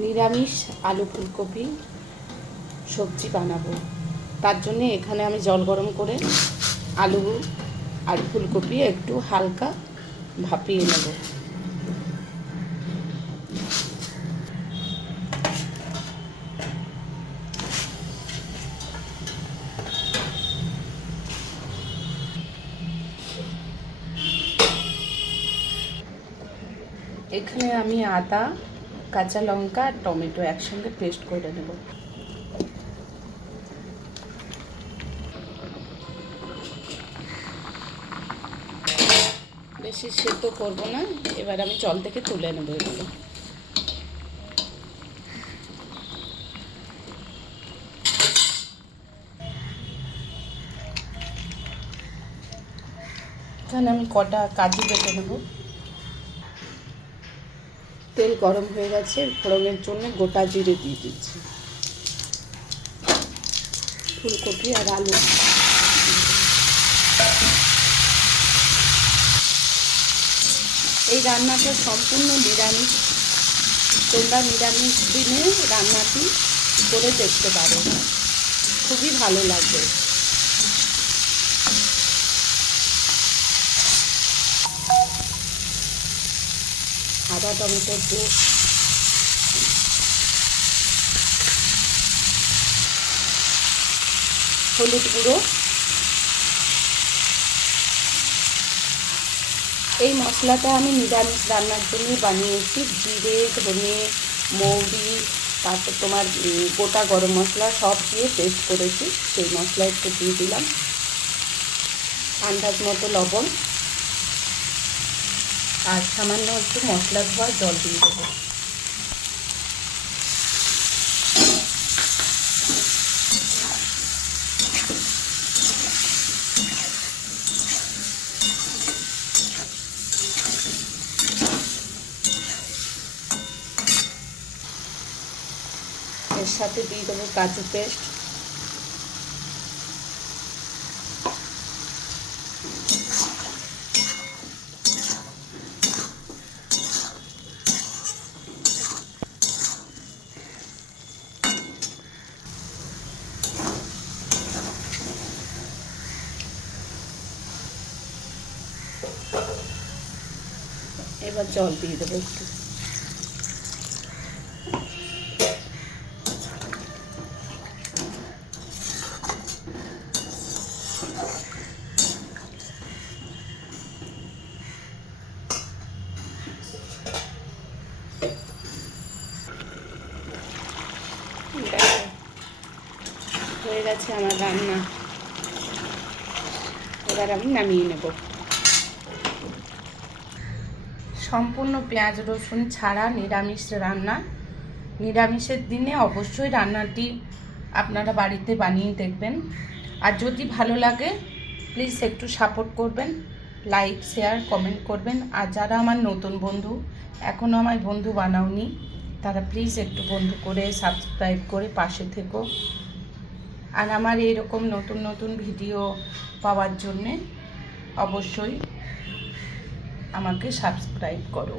নিরামিষ আলু ফুলকপি সবজি বানাবো। তার জন্যে এখানে আমি জল গরম করে আলু আর ফুলকপি একটু হালকা ভাপিয়ে নেব। এখানে আমি আদা, কাঁচা লঙ্কা আর টমেটো একসঙ্গে পেস্ট করে নেব। বেশি সেদ্ধ করবো না, এবার আমি জল থেকে তুলে নেব এগুলো। এখানে আমি কটা কাজু বেটে নেব। তেল গরম হয়ে গেছে, ফোড়নের জন্য গোটা জিরে দিয়ে দিচ্ছি। ফুলকপি আর আলু এই রান্নাটা সম্পূর্ণ নিরামিষ। তোমরা নিরামিষ দিনে রান্নাটি করে দেখতে পারো, খুবই ভালো লাগবে। আদা টমেটোর পেস্ট, হলুদ গুঁড়ো। এই মশলাটা আমি নিরামিষ রান্নার জন্য বানিয়েছি। জিরে, ধনে, মৌরি, তারপর তোমার গোটা গরম মশলা সব দিয়ে পেস্ট করেছি। সেই মশলা একটু দিয়ে দিলাম, আন্দাজ মতো লবণ আর সামান্য একটু মশলা ধোয়া জল দিয়ে দেবো। এর সাথে দিয়ে দেবো কাজু পেস্ট, এবার জল দিয়ে দেবো একটু। হয়ে গেছে আমার রান্না, এবার আমি নামিয়ে নেব। সম্পূর্ণ পেঁয়াজ রসুন ছাড়া নিরামিষ রান্না। নিরামিষের দিনে অবশ্যই রান্নাটি আপনারা বাড়িতে বানিয়ে দেখবেন। আর যদি ভালো লাগে প্লিজ একটু সাপোর্ট করবেন, লাইক শেয়ার কমেন্ট করবেন। আর যারা আমার নতুন বন্ধু, এখনও আমার বন্ধু বানাওনি, তারা প্লিজ একটু বন্ধু করে সাবস্ক্রাইব করে পাশে থেকো। আর আমার এইরকম নতুন নতুন ভিডিও পাওয়ার জন্যে অবশ্যই আমাকে সাবস্ক্রাইব করো।